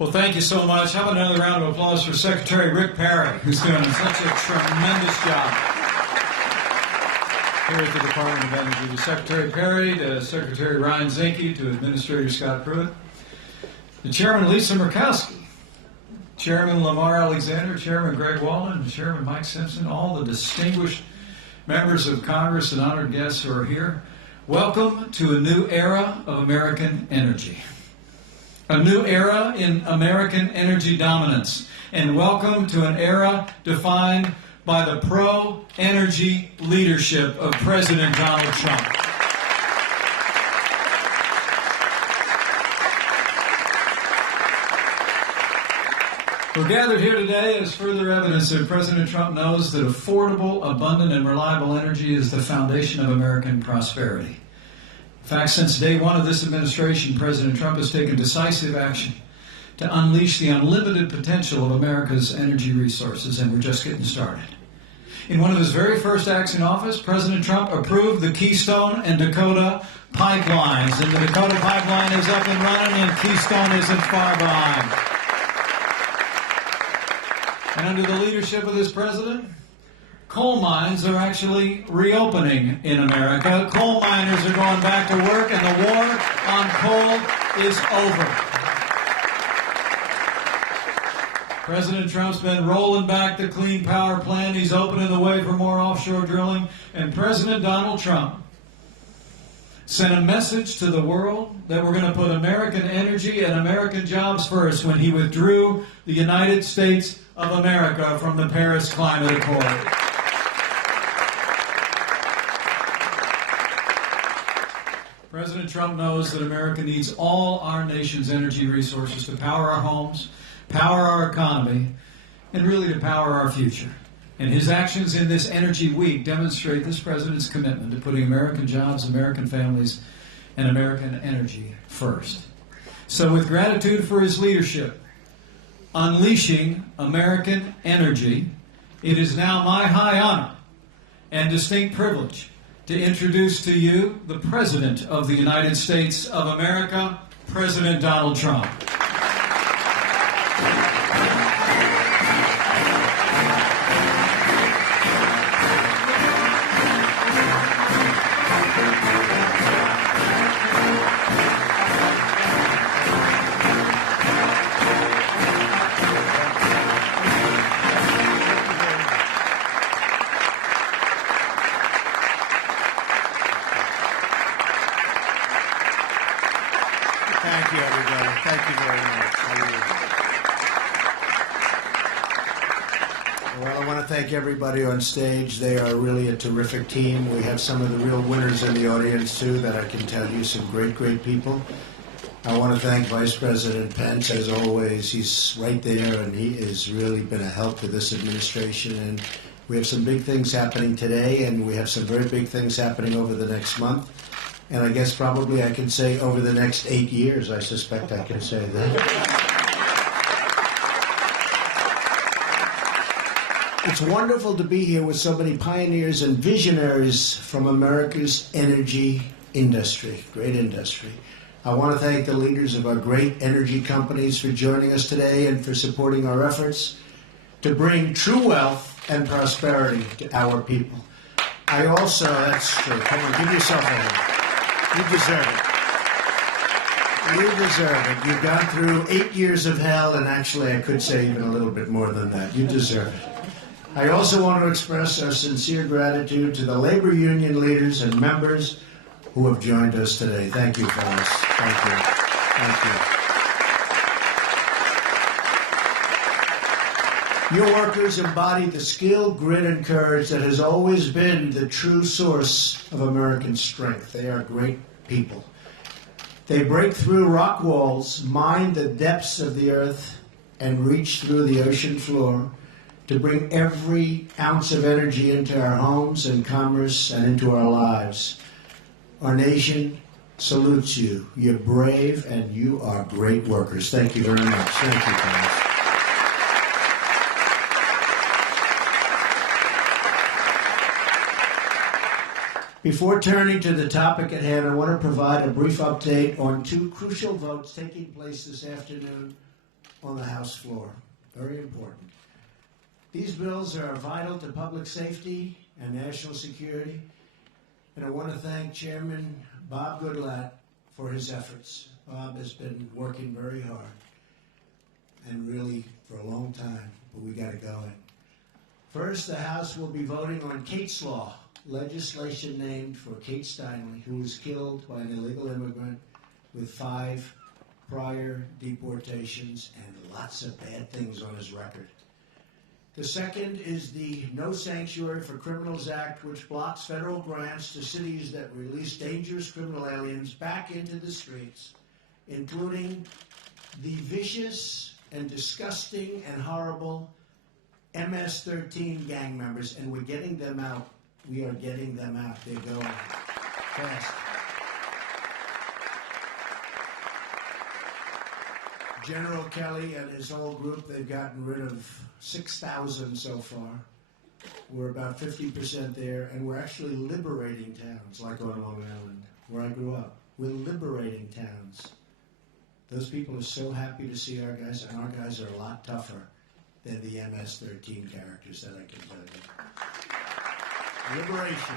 Well, thank you so much. How about another round of applause for Secretary Rick Perry, who's doing such a tremendous job here at the Department of Energy. To Secretary Perry, to Secretary Ryan Zinke, to Administrator Scott Pruitt, to Chairman Lisa Murkowski, Chairman Lamar Alexander, Chairman Greg Wallen, and Chairman Mike Simpson, all the distinguished members of Congress and honored guests who are here. Welcome to a new era of American energy. A new era in American energy dominance. And welcome to an era defined by the pro-energy leadership of President Donald Trump. We're gathered here today as further evidence that President Trump knows that affordable, abundant, and reliable energy is the foundation of American prosperity. In fact, since day one of this administration, President Trump has taken decisive action to unleash the unlimited potential of America's energy resources, and we're just getting started. In one of his very first acts in office, President Trump approved the Keystone and Dakota pipelines, and the Dakota pipeline is up and running, and Keystone isn't far behind. And under the leadership of this president, coal mines are actually reopening in America. Coal miners are going back to work, and the war on coal is over. President Trump's been rolling back the Clean Power Plan. He's opening the way for more offshore drilling. And President Donald Trump sent a message to the world that we're going to put American energy and American jobs first when he withdrew the United States of America from the Paris Climate Accord. President Trump knows that America needs all our nation's energy resources to power our homes, power our economy, and really to power our future. And his actions in this Energy Week demonstrate this president's commitment to putting American jobs, American families, and American energy first. So with gratitude for his leadership, unleashing American energy, it is now my high honor and distinct privilege to introduce to you the President of the United States of America, President Donald Trump. Thank you, everybody. Thank you very much. Well, I want to thank everybody on stage. They are really a terrific team. We have some of the real winners in the audience, too, that I can tell you, some great, great people. I want to thank Vice President Pence, as always. He's right there, and he has really been a help to this administration. And we have some big things happening today, and we have some very big things happening over the next month. And I guess probably I can say over the next 8 years, I suspect I can say that. It's wonderful to be here with so many pioneers and visionaries from America's energy industry, great industry. I want to thank the leaders of our great energy companies for joining us today and for supporting our efforts to bring true wealth and prosperity to our people. I also, that's true, come on, give yourself a hand. You deserve it. You deserve it. You've gone through 8 years of hell, and actually I could say even a little bit more than that. You deserve it. I also want to express our sincere gratitude to the labor union leaders and members who have joined us today. Thank you, fellas. Thank you. Thank you. Your workers embody the skill, grit, and courage that has always been the true source of American strength. They are great people. They break through rock walls, mine the depths of the earth, and reach through the ocean floor to bring every ounce of energy into our homes and commerce and into our lives. Our nation salutes you. You're brave, and you are great workers. Thank you very much. Thank you, guys. Before turning to the topic at hand, I want to provide a brief update on two crucial votes taking place this afternoon on the House floor. Very important. These bills are vital to public safety and national security, and I want to thank Chairman Bob Goodlatte for his efforts. Bob has been working very hard, and really for a long time, but we got it going. First, the House will be voting on Kate's Law, legislation named for Kate Steinle, who was killed by an illegal immigrant with 5 prior deportations and lots of bad things on his record. The second is the No Sanctuary for Criminals Act, which blocks federal grants to cities that release dangerous criminal aliens back into the streets, including the vicious and disgusting and horrible MS-13 gang members, and we're getting them out. We are getting them out. They're going fast. General Kelly and his whole group, they've gotten rid of 6,000 so far. We're about 50% there, and we're actually liberating towns, like on Long Island, where I grew up. We're liberating towns. Those people are so happy to see our guys, and our guys are a lot tougher than the MS-13 characters, that I can tell you. Liberation.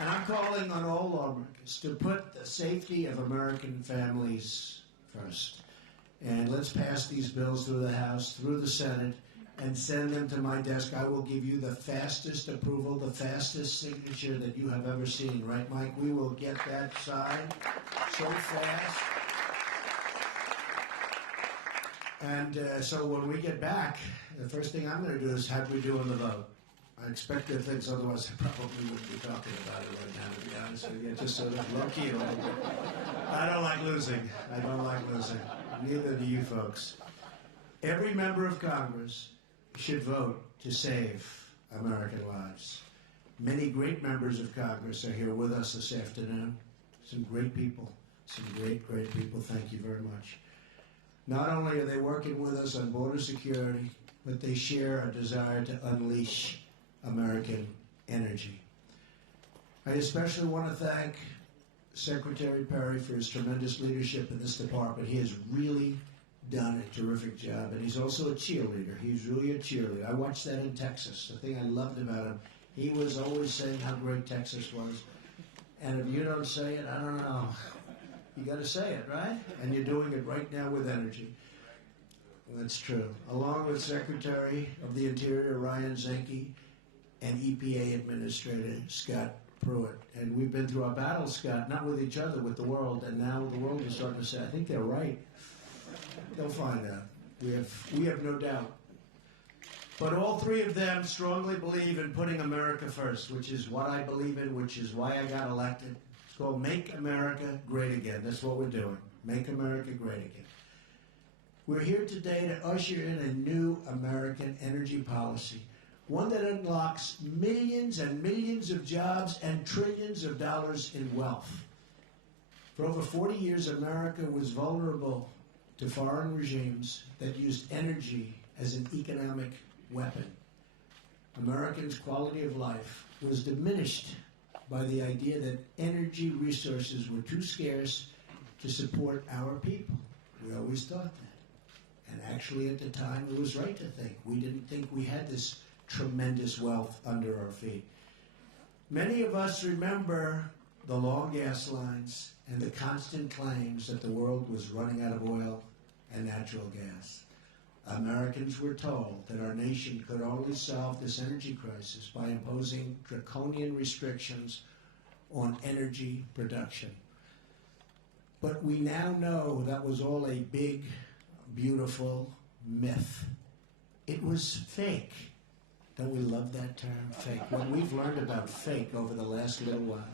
And I'm calling on all lawmakers to put the safety of American families first. And let's pass these bills through the House, through the Senate, and send them to my desk. I will give you the fastest approval, the fastest signature that you have ever seen. Right, Mike? We will get that signed so fast. And so when we get back, the first thing I'm going to do is how we do on the vote. I expect good things, otherwise I probably wouldn't be talking about it right now, to be honest with you. Just sort of low-key a little bit. I don't like losing. I don't like losing. Neither do you folks. Every member of Congress should vote to save American lives. Many great members of Congress are here with us this afternoon. Some great people. Some great, great people. Thank you very much. Not only are they working with us on border security, but they share a desire to unleash American energy. I especially want to thank Secretary Perry for his tremendous leadership in this department. He has really done a terrific job, and he's also a cheerleader. He's really a cheerleader. I watched that in Texas. The thing I loved about him, he was always saying how great Texas was. And if you don't say it, I don't know. You got to say it, right? And you're doing it right now with energy. That's true. Along with Secretary of the Interior Ryan Zinke and EPA Administrator Scott Pruitt. And we've been through our battle, Scott, not with each other, with the world. And now the world is starting to say, I think they're right. They'll find out. We have no doubt. But all three of them strongly believe in putting America first, which is what I believe in, which is why I got elected. It's called Make America Great Again. That's what we're doing. Make America Great Again. We're here today to usher in a new American energy policy, one that unlocks millions and millions of jobs and trillions of dollars in wealth. For over 40 years, America was vulnerable to foreign regimes that used energy as an economic weapon. Americans' quality of life was diminished by the idea that energy resources were too scarce to support our people. We always thought that. And actually at the time it was right to think. We didn't think we had this tremendous wealth under our feet. Many of us remember the long gas lines and the constant claims that the world was running out of oil and natural gas. Americans were told that our nation could only solve this energy crisis by imposing draconian restrictions on energy production. But we now know that was all a big, beautiful myth. It was fake. Don't we love that term, fake? What we've learned about fake over the last little while.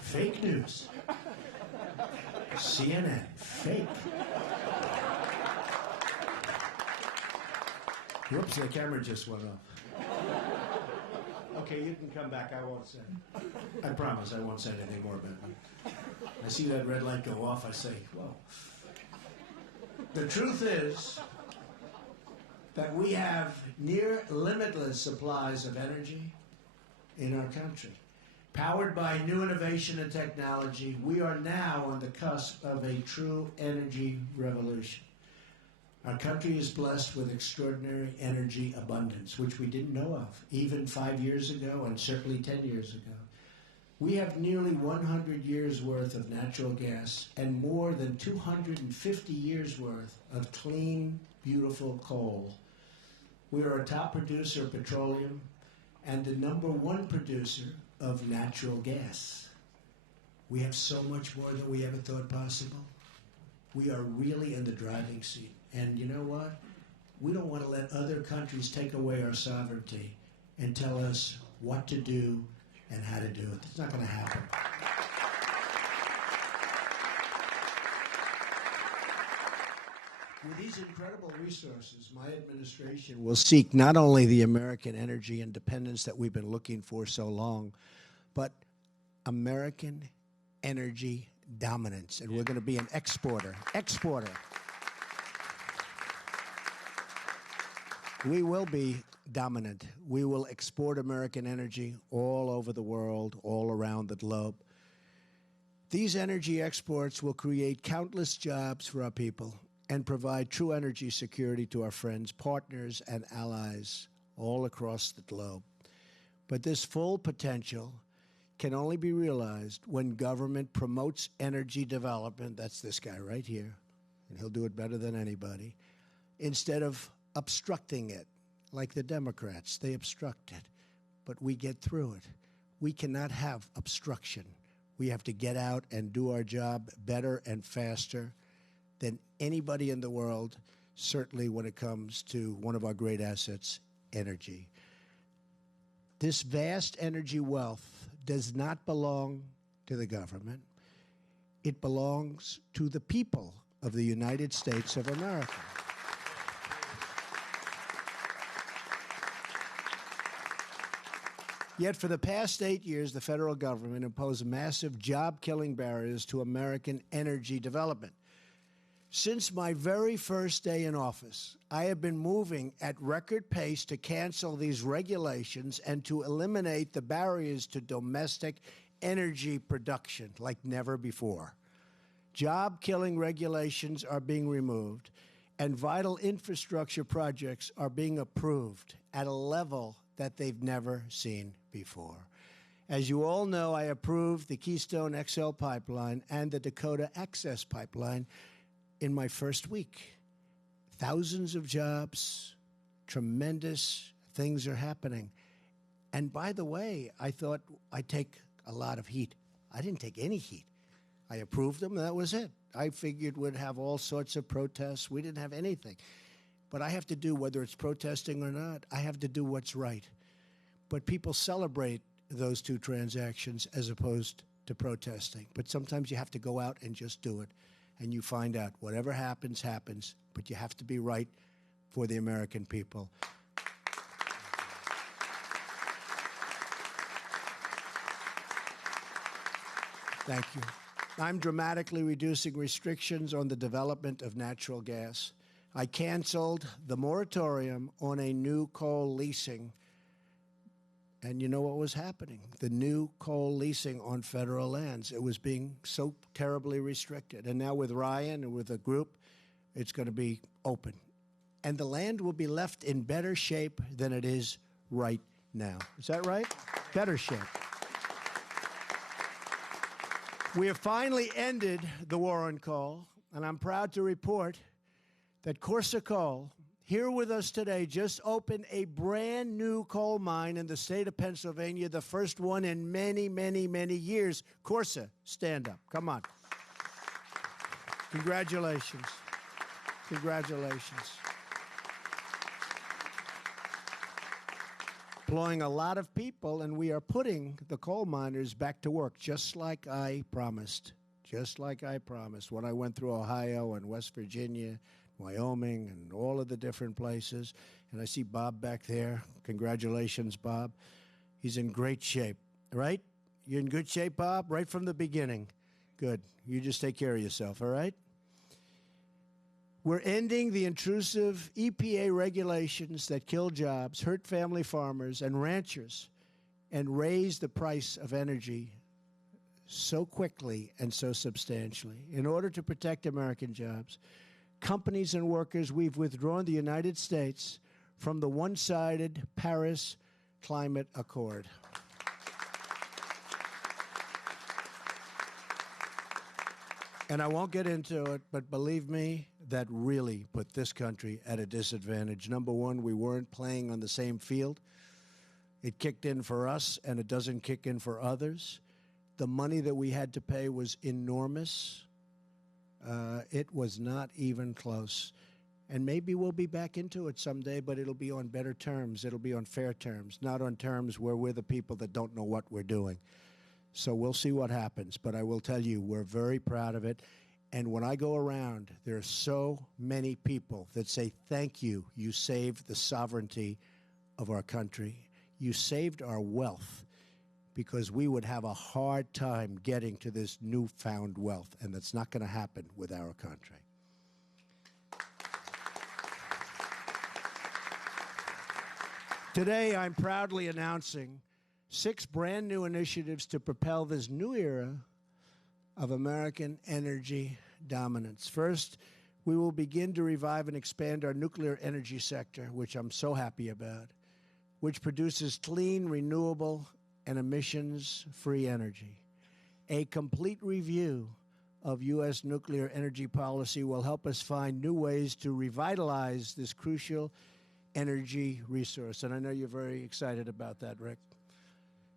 Fake news. CNN, fake. Whoops, the camera just went off. Okay, you can come back. I won't say. I promise I won't say anything more about it. I see that red light go off. I say, whoa. The truth is that we have near limitless supplies of energy in our country. Powered by new innovation and technology, we are now on the cusp of a true energy revolution. Our country is blessed with extraordinary energy abundance, which we didn't know of even 5 years ago and certainly 10 years ago. We have nearly 100 years worth of natural gas and more than 250 years worth of clean, beautiful coal. We are a top producer of petroleum and the #1 producer of natural gas. We have so much more than we ever thought possible. We are really in the driving seat. And you know what? We don't want to let other countries take away our sovereignty and tell us what to do and how to do it. It's not going to happen. With these incredible resources, my administration will seek not only the American energy independence that we've been looking for so long, but American energy dominance. And we're going to be an exporter. We will be dominant. We will export American energy all over the world, all around the globe. These energy exports will create countless jobs for our people and provide true energy security to our friends, partners, and allies all across the globe. But this full potential can only be realized when government promotes energy development. That's this guy right here, and he'll do it better than anybody, instead of obstructing it, like the Democrats. They obstruct it, but we get through it. We cannot have obstruction. We have to get out and do our job better and faster than anybody in the world, certainly when it comes to one of our great assets, energy. This vast energy wealth does not belong to the government. It belongs to the people of the United States of America. Yet for the past 8 years, the federal government imposed massive job-killing barriers to American energy development. Since my very first day in office, I have been moving at record pace to cancel these regulations and to eliminate the barriers to domestic energy production like never before. Job-killing regulations are being removed, and vital infrastructure projects are being approved at a level that they've never seen before. As you all know, I approved the Keystone XL pipeline and the Dakota Access pipeline in my first week. Thousands of jobs, tremendous things are happening. And by the way, I thought I'd take a lot of heat. I didn't take any heat. I approved them, and that was it. I figured we'd have all sorts of protests. We didn't have anything. But I have to do, whether it's protesting or not, I have to do what's right. But people celebrate those two transactions as opposed to protesting. But sometimes you have to go out and just do it. And you find out whatever happens, happens. But you have to be right for the American people. Thank you. I'm dramatically reducing restrictions on the development of natural gas. I canceled the moratorium on a new coal leasing. And you know what was happening? The new coal leasing on federal lands. It was being so terribly restricted. And now with Ryan and with a group, it's going to be open. And the land will be left in better shape than it is right now. Is that right? Better shape. We have finally ended the war on coal, and I'm proud to report that Corsa Coal, here with us today, just opened a brand new coal mine in the state of Pennsylvania, the first one in many, many, many years. Corsa, stand up. Come on. Congratulations. Congratulations. Employing a lot of people, and we are putting the coal miners back to work, just like I promised. Just like I promised when I went through Ohio and West Virginia, Wyoming, and all of the different places. And I see Bob back there. Congratulations, Bob. He's in great shape, right? You're in good shape, Bob, right from the beginning. Good. You just take care of yourself, all right? We're ending the intrusive EPA regulations that kill jobs, hurt family farmers and ranchers, and raise the price of energy so quickly and so substantially. In order to protect American jobs, companies and workers, we've withdrawn the United States from the one-sided Paris Climate Accord. And I won't get into it, but believe me, that really put this country at a disadvantage. Number one, we weren't playing on the same field. It kicked in for us, and it doesn't kick in for others. The money that we had to pay was enormous. It was not even close. And maybe we'll be back into it someday, but it'll be on better terms. It'll be on fair terms, not on terms where we're the people that don't know what we're doing. So we'll see what happens. But I will tell you, we're very proud of it. And when I go around, there are so many people that say, thank you. You saved the sovereignty of our country. You saved our wealth, because we would have a hard time getting to this newfound wealth. And that's not going to happen with our country. Today, I'm proudly announcing 6 brand new initiatives to propel this new era of American energy dominance. First, we will begin to revive and expand our nuclear energy sector, which I'm so happy about, which produces clean, renewable, and emissions-free energy. A complete review of U.S. nuclear energy policy will help us find new ways to revitalize this crucial energy resource. And I know you're very excited about that, Rick.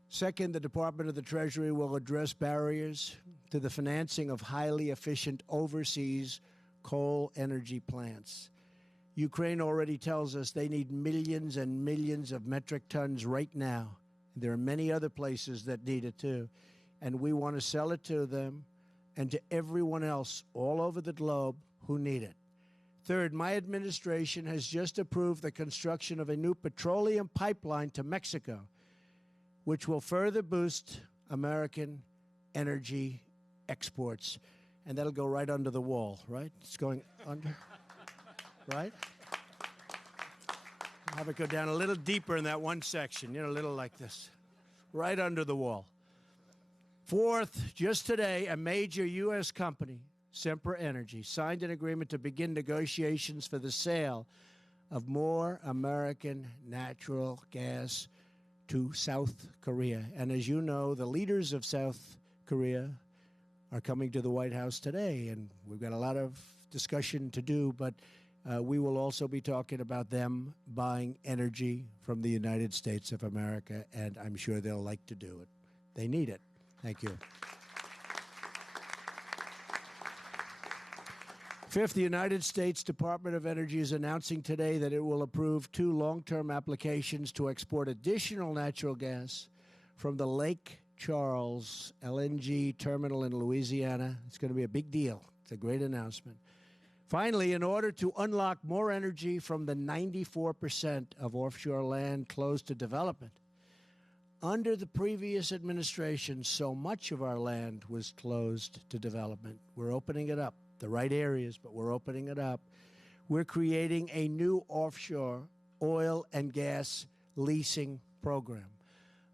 Second, the Department of the Treasury will address barriers to the financing of highly efficient overseas coal energy plants. Ukraine already tells us they need millions and millions of metric tons right now. There are many other places that need it too. And we want to sell it to them and to everyone else all over the globe who need it. Third, my administration has just approved the construction of a new petroleum pipeline to Mexico, which will further boost American energy exports. And that'll go right under the wall, right? It's going under, right? Have it go down a little deeper in that one section, a little like this, right under the wall. Fourth, just today, a major U.S. company, Sempra Energy, signed an agreement to begin negotiations for the sale of more American natural gas to South Korea. And as you know, the leaders of South Korea are coming to the White House today, and we've got a lot of discussion to do, but we will also be talking about them buying energy from the United States of America, and I'm sure they'll like to do it. They need it. Thank you. Fifth, the United States Department of Energy is announcing today that it will approve 2 long-term applications to export additional natural gas from the Lake Charles LNG terminal in Louisiana. It's going to be a big deal. It's a great announcement. Finally, in order to unlock more energy from the 94% of offshore land closed to development, under the previous administration, so much of our land was closed to development. We're opening it up. The right areas, but we're opening it up. We're creating a new offshore oil and gas leasing program.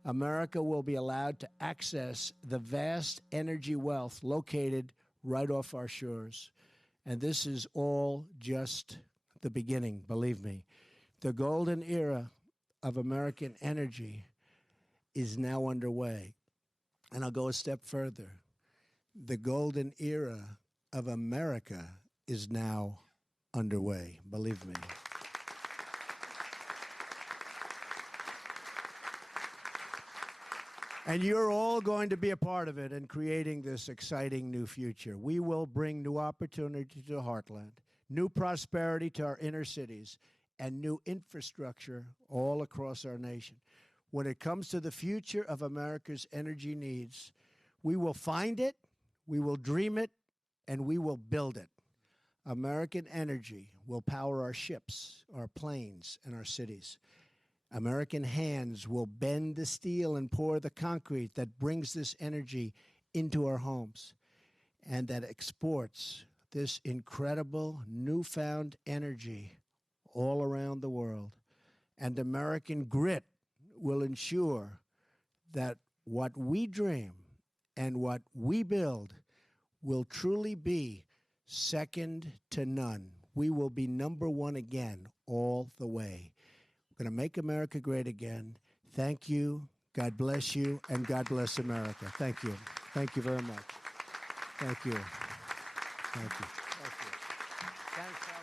America will be allowed to access the vast energy wealth located right off our shores. And this is all just the beginning, believe me. The golden era of American energy is now underway. And I'll go a step further. The golden era of America is now underway, believe me. And you're all going to be a part of it in creating this exciting new future. We will bring new opportunity to the heartland, new prosperity to our inner cities, and new infrastructure all across our nation. When it comes to the future of America's energy needs, we will find it, we will dream it, and we will build it. American energy will power our ships, our planes, and our cities. American hands will bend the steel and pour the concrete that brings this energy into our homes and that exports this incredible newfound energy all around the world. And American grit will ensure that what we dream and what we build will truly be second to none. we will be number one again all the way. We're going to make America great again. Thank you. God bless you, and God bless America. Thank you. Thank you very much. Thank you. Thank you. Thank you. Thanks,